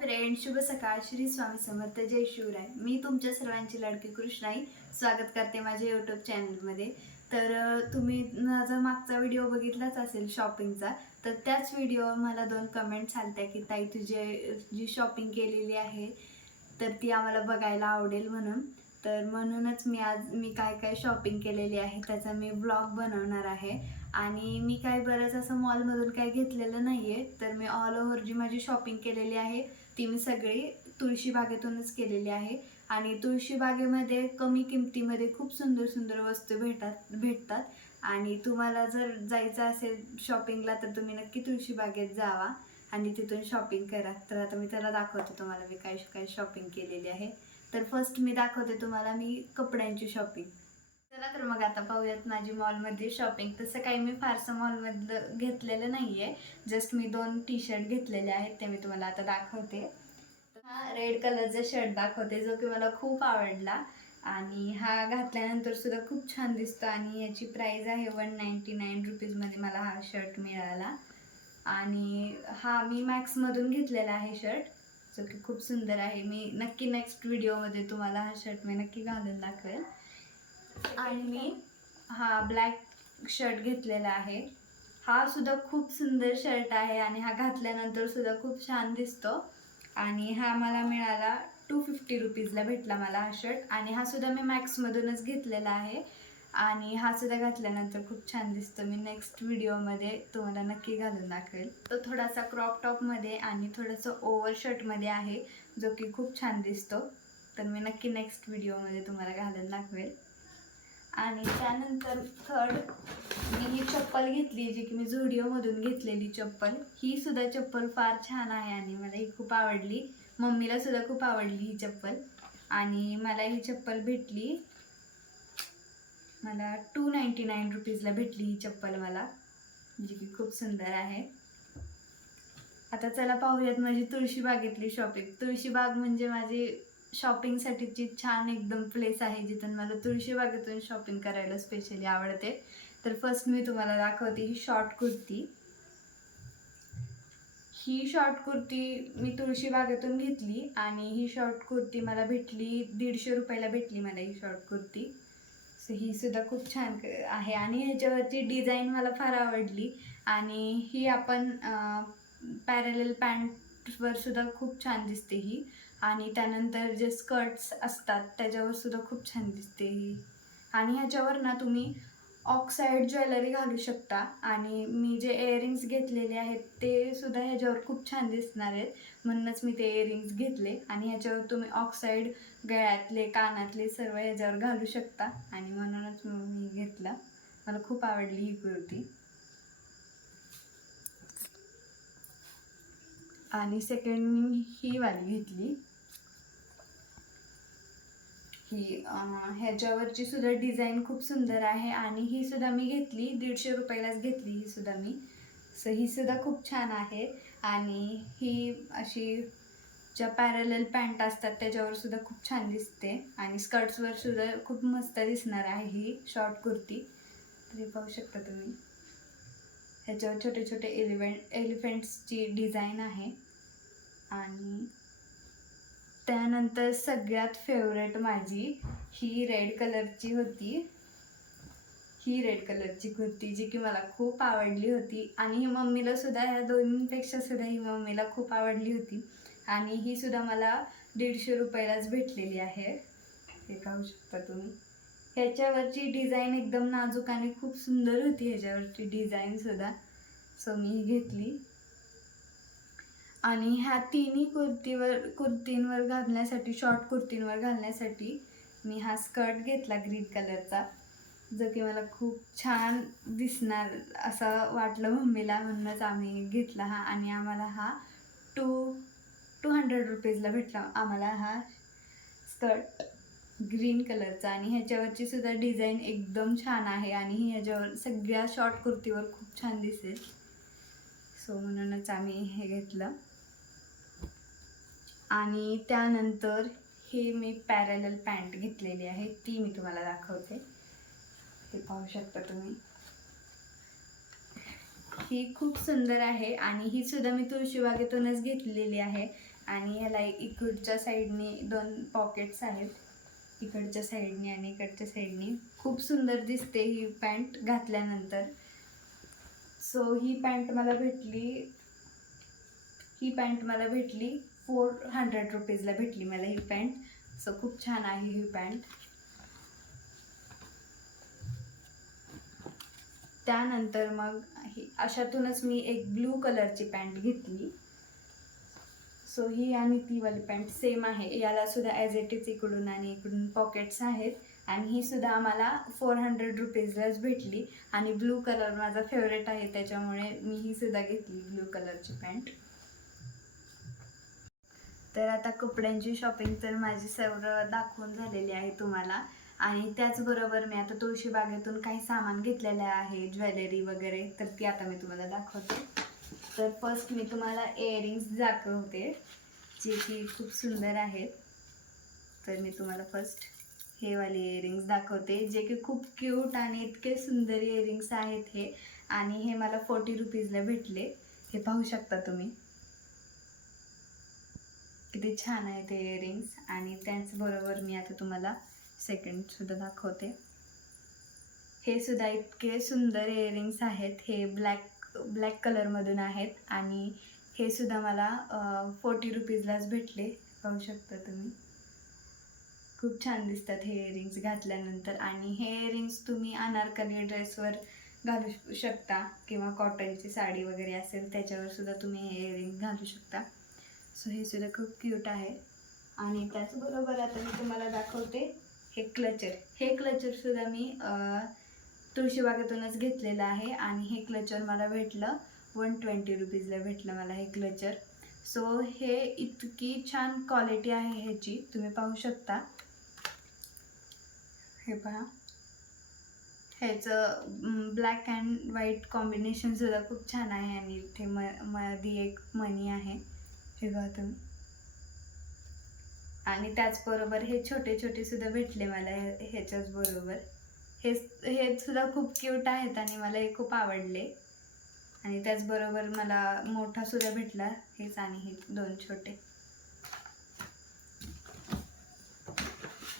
Friend शुभ सकाळ श्री स्वामी समर्थ जय शिवराय. मी तुमच्या सर्वांची लाडकी कृष्णाई. स्वागत करते माझ्या यूट्यूब चॅनलमध्ये तर तुम्ही माझा मागचा व्हिडिओ बघितलाच असेल शॉपिंगचा तर त्याच व्हिडिओवर मला दोन कमेंट्स आलत्या की ताई तुझे जी शॉपिंग केलेली आहे तर ती आम्हाला बघायला आवडेल म्हणून. तर म्हणूनच मी आज मी काय काय शॉपिंग केलेली आहे त्याचा मी ब्लॉग बनवणार आहे. आणि मी काय बरंच असं मॉलमधून काय घेतलेलं नाही आहे तर मी ऑल ओव्हर जी माझी शॉपिंग केलेली आहे ती मी सगळी तुळशीबागेतूनच केलेली आहे. आणि तुळशीबागेमध्ये कमी किमतीमध्ये खूप सुंदर सुंदर वस्तू भेटतात भेटतात. आणि तुम्हाला जर जायचं असेल शॉपिंगला तर तुम्ही नक्की तुळशीबागेत जावा आणि तिथून शॉपिंग करा. तर आता मी त्याला दाखवते तुम्हाला मी काय काय शॉपिंग केलेली आहे. तर फर्स्ट मी दाखवते तुम्हाला मी कपड्यांची शॉपिंग चला तर मग आता पाहूयात माझी मॉलमधली शॉपिंग तसं काही मी फारसं मॉलमधलं घेतलेलं नाही आहे जस्ट मी दोन टी शर्ट घेतलेले आहेत ते मी तुम्हाला आता दाखवते. हा रेड कलरचा शर्ट दाखवते जो की मला खूप आवडला. आणि हा घातल्यानंतर सुद्धा खूप छान दिसतो आणि याची प्राईज आहे वन नाईन्टी नाईन रुपीजमध्ये मला हा शर्ट मिळाला. आणि हा मी मॅक्समधून घेतलेला आहे शर्ट जो की खूप सुंदर आहे. मी नक्की नेक्स्ट व्हिडिओमध्ये तुम्हाला हा शर्ट मी नक्की घालून दाखवेल. आणि मी हा ब्लॅक शर्ट घेतलेला आहे. हा सुद्धा खूप सुंदर शर्ट आहे आणि हा घातल्यानंतर सुद्धा खूप छान दिसतो. आणि हा मला मिळाला टू फिफ्टी रुपीजला भेटला मला हा शर्ट आणि हा सुद्धा मी मॅक्समधूनच घेतलेला आहे. आणि हा सुद्धा घातल्यानंतर खूप छान दिसतो. मी नेक्स्ट व्हिडिओमध्ये तुम्हाला नक्की घालून दाखवेल. तो थोडासा क्रॉप टॉपमध्ये आणि थोडंसं ओव्हर शर्टमध्ये आहे जो की खूप छान दिसतो. तर मी नक्की नेक्स्ट व्हिडिओमध्ये तुम्हाला घालून दाखवेल. आणि त्यानंतर थर्ड मी ही चप्पल घेतली जी की मी झुडिओमधून घेतलेली चप्पल. ही सुद्धा चप्पल फार छान आहे आणि मला ही खूप आवडली. मम्मीला सुद्धा खूप आवडली ही चप्पल. आणि मला ही चप्पल भेटली. मला टू नाईंटी नाईन रुपीजला भेटली ही चप्पल मला जी की खूप सुंदर आहे. आता चला पाहूयात माझी तुळशीबागेतली शॉपिंग तुळशीबाग म्हणजे माझी शॉपिंगसाठीची छान एकदम प्लेस आहे जिथून मला तुळशीबागेतून शॉपिंग करायला स्पेशली आवडते. तर फर्स्ट मी तुम्हाला दाखवते ही शॉर्ट कुर्ती. ही शॉर्ट कुर्ती मी तुळशीबागेतून घेतली आणि ही शॉर्ट कुर्ती मला भेटली दीडशे रुपयाला भेटली मला ही शॉर्ट कुर्ती. सो ही सुद्धा खूप छान आहे आणि ह्याच्यावरची डिझाईन मला फार आवडली. आणि ही आपण पॅरेल पॅन्टवर सुद्धा खूप छान दिसते ही. आणि त्यानंतर जे स्कर्ट्स असतात त्याच्यावर सुद्धा खूप छान दिसते ही. आणि ह्याच्यावर ना तुम्ही ऑक्साईड ज्वेलरी घालू शकता. आणि मी जे इयरिंग्स घेतलेले आहेत ते सुद्धा ह्याच्यावर खूप छान दिसणार आहेत. म्हणूनच मी ते इयरिंग्स घेतले. आणि ह्याच्यावर तुम्ही ऑक्साईड गळ्यातले कानातले सर्व ह्याच्यावर घालू शकता. आणि म्हणूनच मी घेतलं. मला खूप आवडली ही कुर्ती. आणि सेकंड मी ही वाली घेतली. ही ह्याच्यावरची सुद्धा डिझाईन खूप सुंदर आहे आणि ही सुद्धा मी घेतली दीडशे रुपयालाच घेतली ही सुद्धा मी. सो ही सुद्धा खूप छान आहे आणि ही अशी ज्या पॅरल पॅन्ट असतात त्याच्यावर सुद्धा खूप छान दिसते आणि स्कर्ट्सवर सुद्धा खूप मस्त दिसणार आहे ही शॉर्ट कुर्ती. तर हे पाहू शकता तुम्ही. ह्याच्यावर छोटे छोटे एलिफेंट एलिफेंट्सची डिझाईन आहे आणि त्यानंतर सगळ्यात फेवरेट माझी ही रेड कलरची होती. ही रेड कलरची कुर्ती जी की मला खूप आवडली होती. आणि ही मम्मीला सुद्धा ह्या दोन्हीपेक्षा सुद्धा ही मम्मीला खूप आवडली होती. आणि ही सुद्धा मला दीडशे रुपयालाच भेटलेली आहे. हे पाहू शकता तुम्ही. ह्याच्यावरची डिझाईन एकदम नाजूक आणि खूप सुंदर होती. ह्याच्यावरची डिझाईन सुद्धा. सो मी ही घेतली. आणि ह्या तिन्ही कुर्तीवर कुर्तींवर घालण्यासाठी शॉर्ट कुर्तींवर घालण्यासाठी मी हा स्कर्ट घेतला ग्रीन कलरचा जो की मला खूप छान दिसणार असं वाटलं मम्मीला म्हणूनच आम्ही घेतला हा. आणि आम्हाला हा टू टू हंड्रेड रुपीजला भेटला. आम्हाला हा स्कर्ट ग्रीन कलरचा आणि ह्याच्यावरची सुद्धा डिझाईन एकदम छान आहे. आणि ही ह्याच्यावर सगळ्या शॉर्ट कुर्तीवर खूप छान दिसेल. सो म्हणूनच आम्ही हे घेतलं. आणि त्यानंतर हे मी पॅरेलल पॅन्ट घेतलेली आहे ती मी तुम्हाला दाखवते. हे पाहू शकता तुम्ही. ही खूप सुंदर आहे आणि ही सुद्धा मी तुळशीबागेतूनच घेतलेली आहे. आणि ह्याला इकडच्या साईडनी दोन पॉकेट्स आहेत. इकडच्या साईडनी आणि इकडच्या साईडनी. खूप सुंदर दिसते ही पॅन्ट घातल्यानंतर. सो ही पॅन्ट मला भेटली. ही पॅन्ट मला भेटली. फोर हंड्रेड रुपीजला भेटली मला ही पॅन्ट. सो खूप छान आहे ही पॅन्ट. त्यानंतर मग ही अशातूनच मी एक ब्लू कलरची पॅन्ट घेतली. सो ही आणि ती वाली पॅन्ट सेम आहे. याला सुद्धा ॲज इट इज इकडून आणि इकडून पॉकेट्स आहेत. आणि ही सुद्धा आम्हाला फोर हंड्रेड रुपीजलाच भेटली. आणि ब्लू कलर माझा फेवरेट आहे. त्याच्यामुळे मी ही सुद्धा घेतली ब्लू कलरची पॅन्ट. तर आता कपड्यांची शॉपिंग तर माझी सर्व दाखवून झालेली आहे तुम्हाला. आणि त्याचबरोबर मी आता तुळशीबागेतून काही सामान घेतलेलं आहे ज्वेलरी वगैरे तर ती आता मी तुम्हाला दाखवते. तर फर्स्ट मी तुम्हाला इयरिंग्स दाखवते जे की खूप सुंदर आहेत. तर मी तुम्हाला फर्स्ट हे वाले इयरिंग्स दाखवते जे की खूप क्यूट आणि इतके सुंदर इयरिंग्स आहेत हे. आणि हे मला फोर्टी रुपीजला भेटले. हे पाहू शकता तुम्ही. किती छान आहे ते इयरिंग्स आणि त्याचबरोबर मी आता तुम्हाला सेकंडसुद्धा दाखवते. हे सुद्धा इतके सुंदर इयरिंग्स आहेत. हे ब्लॅक ब्लॅक कलरमधून आहेत. आणि हे सुद्धा मला फोर्टी रुपीजलाच भेटले. पाहू शकता तुम्ही. खूप छान दिसतात हे इयरिंग्स घातल्यानंतर. आणि हे इयरिंग्स तुम्ही अनारकली ड्रेसवर घालू शकता. किंवा कॉटनची साडी वगैरे असेल त्याच्यावर सुद्धा तुम्ही हे इयरिंग्स घालू शकता. सो हे सुद्धा खूप क्यूट आहे. आणि त्याचबरोबर आता मी तुम्हाला दाखवते हे क्लचर हे क्लचरसुद्धा मी तुळशीबागेतूनच घेतलेलं आहे. आणि हे क्लचर मला भेटलं. वन ट्वेंटी रुपीजला भेटलं मला हे क्लचर सो हे इतकी छान क्वालिटी आहे ह्याची. तुम्ही पाहू शकता. हे पहा. ह्याचं ब्लॅक अँड व्हाईट कॉम्बिनेशनसुद्धा खूप छान आहे. आणि इथे म मध्ये एक मनी आहे. तेव्हातून आणि त्याचबरोबर हे छोटे छोटे सुद्धा भेटले मला ह्याच्याच बरोबर. हे हे सुद्धा खूप क्यूट आहेत आणि मला हे खूप आवडले. आणि त्याचबरोबर मला मोठा सुद्धा भेटला हेच आणि हे दोन छोटे.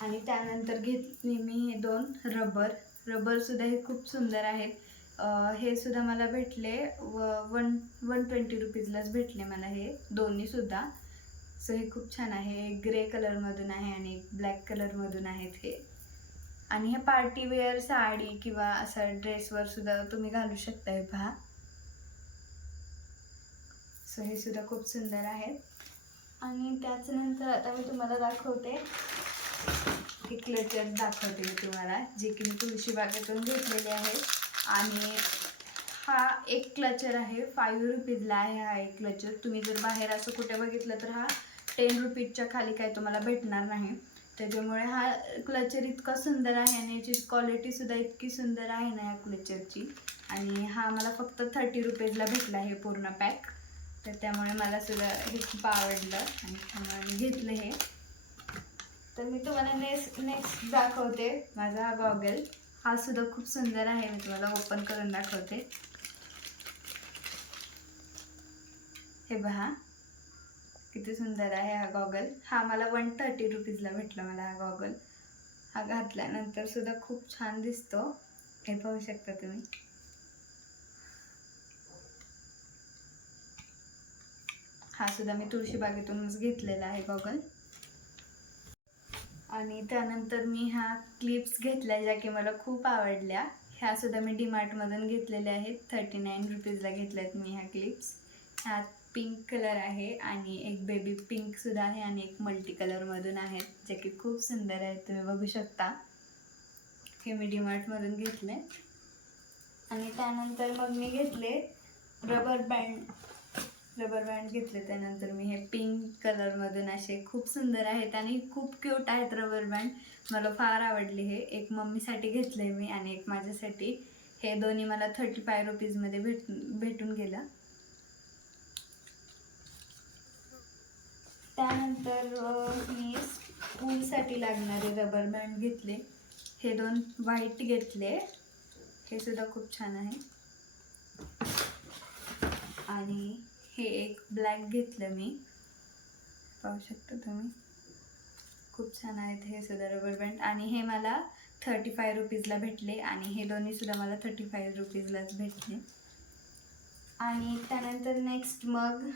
आणि त्यानंतर घेतली मी हे दोन रबर. रबर सुद्धा हे खूप सुंदर आहेत. हे सुद्धा मला भेटले व वन वन ट्वेंटी रुपीजलाच भेटले मला हे दोन्ही सुद्धा. सो हे खूप छान आहे. एक ग्रे कलरमधून आहे आणि एक ब्लॅक कलरमधून आहेत हे. आणि हे पार्टी वेअर साडी किंवा असं ड्रेसवर सुद्धा तुम्ही घालू शकता हे पहा. सो हे सुद्धा खूप सुंदर आहेत आणि त्याच्यानंतर आता मी तुम्हाला दाखवते. हे क्लचर दाखवते मी तुम्हाला जे की मी तुळशीबागेतून घेतलेले आहे. आणि हा एक क्लचर आहे. फाईव्ह रुपीजला आहे हा एक क्लचर तुम्ही जर बाहेर असं कुठे बघितलं तर हा टेन रुपीजच्या खाली काही तुम्हाला भेटणार नाही. त्याच्यामुळे हा क्लचर इतका सुंदर आहे आणि याची क्वालिटीसुद्धा इतकी सुंदर आहे ना या क्लचरची आणि हा मला फक्त थर्टी रुपीजला भेटला आहे पूर्ण पॅक तर त्यामुळे मला सुद्धा हे खूप आवडलं आणि त्यामुळे मी घेतलं हे. तर मी तुम्हाला नेक्स्ट नेक्स्ट दाखवते. माझा हा गॉगल हा सुद्धा खूप सुंदर आहे मी तुम्हाला ओपन करून दाखवते. हे बघा किती सुंदर आहे हा गॉगल हा मला वन थर्टी रुपीजला भेटला मला हा गॉगल हा घातल्यानंतर सुद्धा खूप छान दिसतो. हे पाहू शकता तुम्ही. हा सुद्धा मी तुळशीबागेतूनच घेतलेला आहे गॉगल आणि त्यानंतर मी ह्या क्लिप्स घेतल्या ज्या की मला खूप आवडल्या. ह्या सुद्धा मी डीमार्टमधून घेतलेल्या आहेत. थर्टी नाईन रुपीजला घेतल्यात मी ह्या क्लिप्स ह्यात पिंक कलर आहे आणि एक बेबी पिंकसुद्धा आहे आणि एक मल्टी कलरमधून आहेत जे की खूप सुंदर आहेत तुम्ही बघू शकता. हे मी डीमार्टमधून घेतले आणि त्यानंतर मग मी घेतले रबर बँड रबर बँड घेतले त्यानंतर मी हे पिंक कलरमधून असे खूप सुंदर आहेत आणि खूप क्यूट आहेत रबर बँड. मला फार आवडले हे. एक मम्मीसाठी घेतले मी आणि एक माझ्यासाठी. हे दोन्ही मला थर्टी फाय रुपीजमध्ये भेट भेटून गेलं. त्यानंतर मी स्कूलसाठी लागणारे रबर बँड घेतले. हे दोन व्हाईट घेतले. हे सुद्धा खूप छान आहे. आणि हे एक ब्लॅक घेतलं मी. पाहू शकता तुम्ही? खूप छान आहेत हे सुद्धा रबर बँड आणि हे मला थर्टी फाय रुपीजला भेटले. आणि हे दोन्ही सुद्धा मला थर्टी फाय रुपीजलाच भेटले. आणि त्यानंतर नेक्स्ट मग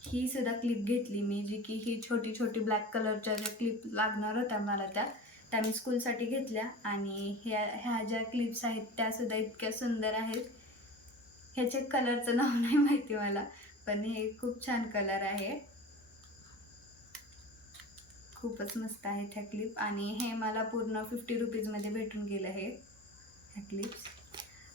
ही सुद्धा क्लिप घेतली मी जी की ही छोटी छोटी ब्लॅक कलरच्या ज्या क्लिप लागणार होत्या मला त्या त्या मी स्कूलसाठी घेतल्या. आणि ह्या ह्या ज्या क्लिप्स आहेत त्यासुद्धा इतक्या सुंदर आहेत. ह्याचे कलरचं नाव नाही माहिती मला. पण हे खूप छान कलर आहे. खूपच मस्त आहेत ह्या क्लिप आणि हे मला पूर्ण फिफ्टी रुपीजमध्ये भेटून गेलं हे ह्या क्लिप्स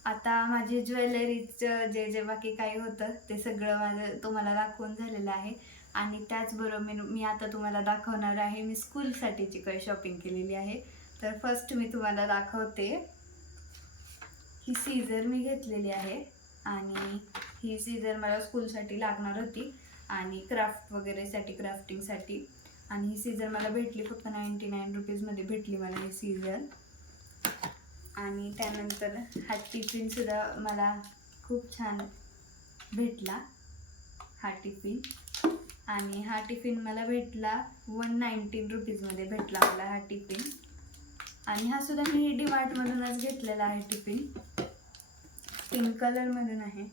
आता माझे ज्वेलरीचं जे जे बाकी काही होतं ते सगळं माझं तुम्हाला दाखवून झालेलं आहे. आणि त्याचबरोबर मी मी आता तुम्हाला दाखवणार आहे मी स्कूलसाठीची काही शॉपिंग केलेली आहे. तर फर्स्ट मी तुम्हाला दाखवते. ही सीझर मी घेतलेली आहे. आणि ही सीझर मला स्कूलसाठी लागणार होती आणि क्राफ्ट वगैरेसाठी क्राफ्टिंगसाठी आणि ही सीझर मला भेटली फक्त नाईंटी नाईन रुपीजमध्ये भेटली मला ही सीझर आणि त्यानंतर हा टिफिनसुद्धा मला खूप छान भेटला हा टिफिन. आणि हा टिफिन मला भेटला वन नाईन्टीन रुपीजमध्ये भेटला मला हा टिफिन. आणि हा सुद्धा मी मार्टमधूनच घेतलेला आहे टिफिन. पिंक कलरमधून आहे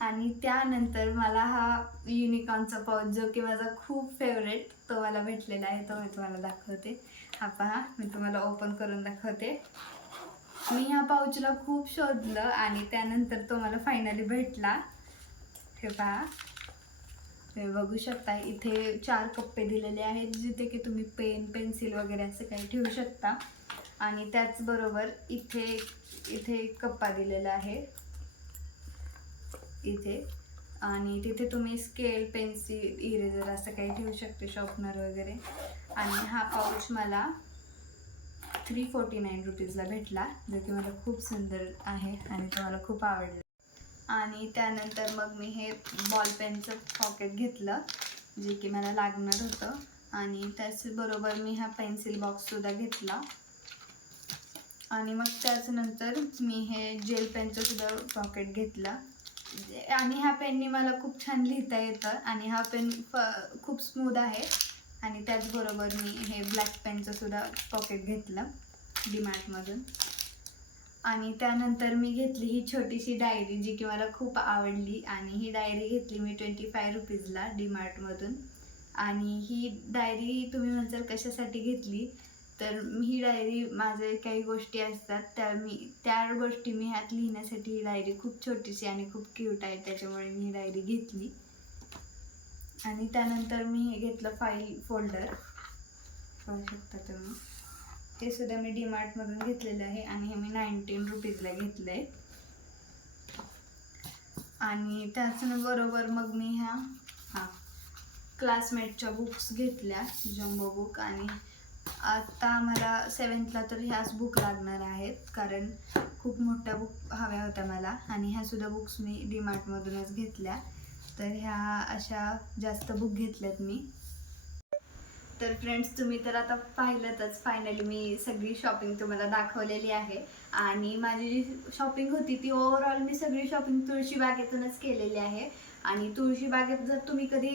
आणि त्यानंतर मला हा युनिकॉर्नचा पाऊच जो की माझा खूप फेवरेट तो मला भेटलेला आहे. तो मी तुम्हाला दाखवते. हा पहा मी तुम्हाला ओपन करून दाखवते. मी ह्या पाऊचला खूप शोधलं आणि त्यानंतर तो मला फायनली भेटला. हे पहा. तुम्ही बघू शकता इथे चार कप्पे दिलेले आहेत जिथे की तुम्ही पेन पेन्सिल वगैरे असं काही ठेवू शकता. आणि त्याचबरोबर इथे इथे एक कप्पा दिलेला आहे. इथे. आणि तिथे तुम्ही स्केल पेन्सिल इरेजर असं काही ठेवू शकते शॉर्पनर वगैरे. आणि हा पाऊच मला थ्री फोर्टी नाईन रुपीजला भेटला जो की मला खूप सुंदर आहे आणि तो मला खूप आवडला. आणि त्यानंतर मग मी हे बॉल पेनचं पॉकेट घेतलं जे की मला लागणार होतं. आणि त्याचबरोबर मी हा पेन्सिल बॉक्ससुद्धा घेतला. आणि मग त्याच्यानंतर मी हे जेल पेनचं सुद्धा पॉकेट घेतलं. आणि ह्या पेनने मला खूप छान लिहिता येतं आणि हा पेन फ खूप स्मूथ आहे. आणि त्याचबरोबर मी हे ब्लॅक पेनचं सुद्धा पॉकेट घेतलं डीमार्टमधून आणि त्यानंतर मी घेतली ही छोटीशी डायरी जी की मला खूप आवडली. आणि ही डायरी घेतली मी ट्वेंटी फाय रुपीजला डीमार्टमधून आणि ही डायरी तुम्ही म्हणसाल कशासाठी घेतली? तर ही डायरी माझे काही गोष्टी असतात त्या मी त्या गोष्टी मी ह्यात लिहिण्यासाठी ही डायरी खूप छोटीशी आणि खूप क्यूट आहे त्याच्यामुळे मी ही डायरी घेतली. आणि त्यानंतर मी हे घेतलं फाईल फोल्डर पाहू शकता तुम्ही. हे सुद्धा मी डीमार्टमधून घेतलेलं आहे आणि हे मी नाईन्टीन रुपीजला घेतलं आहे आणि त्याचबरोबर मग मी ह्या हां क्लासमेटच्या बुक्स घेतल्या जम्बो बुक आणि आता मला सेवन्थला तर ह्याच बुक लागणार आहेत कारण खूप मोठ्या बुक हव्या होत्या मला आणि ह्या सुद्धा बुक्स मी डीमार्टमधूनच घेतल्या. तर ह्या अशा जास्त बुक घेतल्यात मी. तर फ्रेंड्स तुम्ही तर आता पाहिलंतच. फायनली मी सगळी शॉपिंग तुम्हाला दाखवलेली आहे. आणि माझी जी शॉपिंग होती ती ओव्हरऑल मी सगळी शॉपिंग तुळशीबागेतूनच केलेली आहे. आणि तुळशीबागेत जर तुम्ही कधी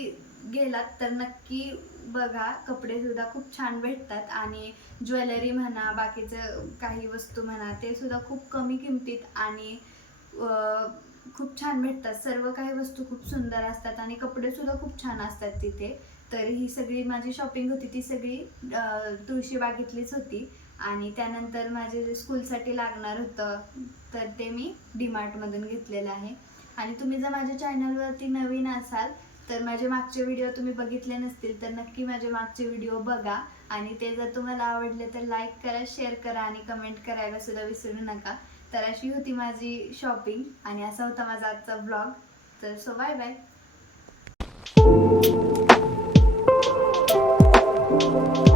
गेलात तर नक्की बघा. कपडे सुद्धा खूप छान भेटतात. आणि ज्वेलरी म्हणा बाकीचं काही वस्तू म्हणा ते सुद्धा खूप कमी किमतीत आणि खूप छान भेटतात. सर्व काही वस्तू खूप सुंदर असतात आणि कपडे सुद्धा खूप छान असतात तिथे. तर ही सगळी माझी शॉपिंग होती ती सगळी तुळशीबागेतलीच होती. आणि त्यानंतर माझे जे स्कूलसाठी लागणार होतं तर ते मी डीमार्टमधून घेतलेलं आहे. आणि तुम्ही जर माझ्या चॅनलवरती नवीन असाल तर माझे मागचे व्हिडिओ तुम्ही बघितले नसतील तर नक्की माझे मागचे व्हिडिओ बघा. आणि ते जर तुम्हाला आवडले तर लाईक करा शेअर करा आणि कमेंट करायला सुद्धा विसरू नका. तर अशी होती माझी शॉपिंग आणि असा होता माझा आजचा ब्लॉग तर so bye bye Thank you.